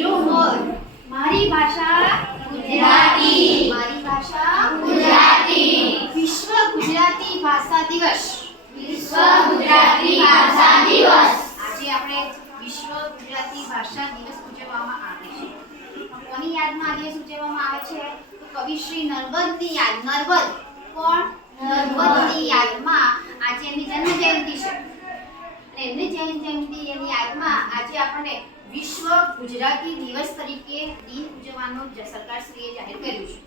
Zero મોર મારી ભાષા ગુજરાતી. મારી ભાષા ગુજરાતી. વિશ્વ ગુજરાતી ભાષા દિવસ. વિશ્વ ગુજરાતી ભાષા દિવસ. આજે આપણે વિશ્વ ગુજરાતી ભાષા દિવસ ઉજવવામાં આવે છે. કોની યાદમાં આ દિવસ ઉજવવામાં આવે છે? તો કવિ શ્રી નર્મદની યાદ. નર્મદ કોણ? નર્મદની યાદમાં આજે એમની જન્મ જયંતિ છે. અને જૈન જયંતિ એની યાદમાં આજે આપણને વિશ્વ ગુજરાતી દિવસ તરીકે દિન ઉજવવાનો સરકારશ્રીએ જાહેર કર્યું છે.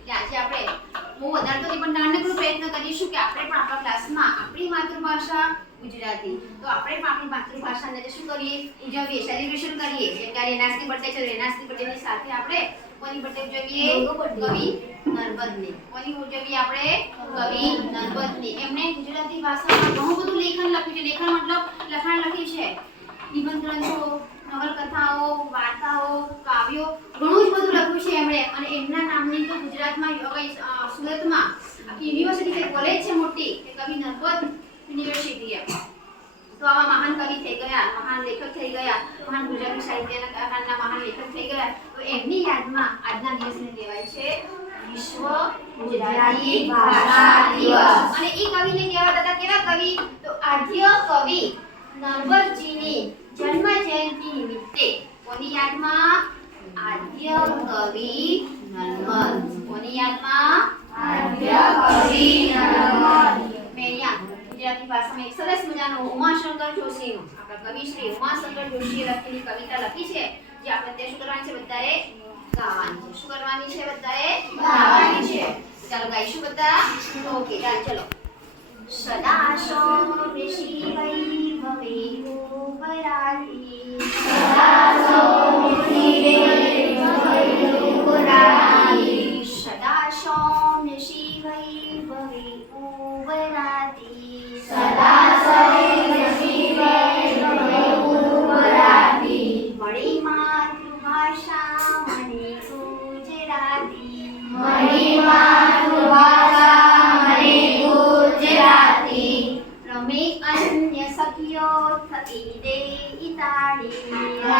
એટલે આજે આપણે બહુ વધારે તો પણ નાનકડો પ્રયત્ન કરીશું કે આપણે પણ આપણા ક્લાસમાં આપણી માતૃભાષા ગુજરાતી. તો આપણે પણ આપણી માતૃભાષાને શું કરીએ? ઉજવીએ સેલિબ્રેશન કરીએ. જેમ કે રેનાસની બર્થડે છે, રેનાસની બર્થડેની સાથે આપણે કોની બર્થડે ઉજવીએ? કવિ નર્મદની કોની ઉજવીએ આપણે? કવિ નર્મદની એમણે ગુજરાતી ભાષામાં ઘણું બધું લેખન લખ્યું છે. લેખન મતલબ લખાણ લખ્યું છે. નિબંધ ગ્રંથો, નવલકથાઓ, વાર્તાઓ, કાવ્યો, ઘણું જ બધું લખ્યું છે એમણે. અને એમના નામની તો ગુજરાતમાં સુરતમાં યુનિવર્સિટી કે કોલેજ છે મોટી કવિ નર્મદ તો આવા મહાન કવિ થઈ ગયા, મહાન લેખક થઈ ગયા, મહાન ગુજરાતી સાહિત્યના મહાન લેખક થઈ ગયા. તો એમની યાદમાં આજના દિવસને કહેવાય છે જન્મ જયંતિ નિમિત્તે. કોની યાદમાં? આદ્ય કવિ નર્મદ. યાદમાં. મેં અહીંયા ગુજરાતી ભાષામાં મજાનું ઉમાશંકર જોશીનો. આપણા કવિ શ્રી ઉમાશંકર જોશીએ લખેલી કવિતા લખી છે, જે આપણે તે શું કરવાની છે બધાએ? ગાવાની છે. શું કરવાની છે બધાએ? ગાવાની છે. ચાલો ગાઈશું બધા? ઓકે, ચાલ, ચલો. સદા શિવૈ ભવે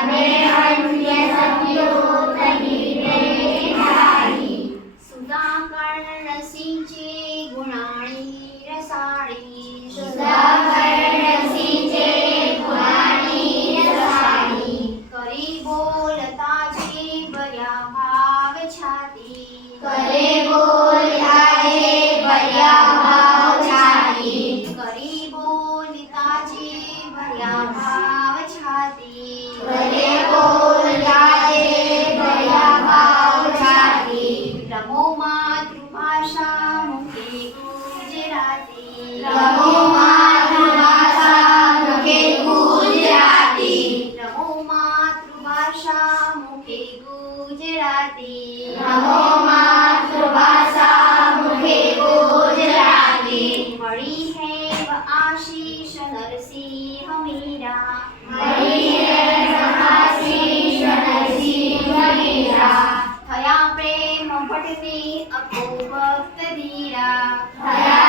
Amén. ગુજરાતી મળી હે આશીષ નરસિંહ મીરા થયા પ્રેમ ભટની અપો ભક્ત ધીરા થયા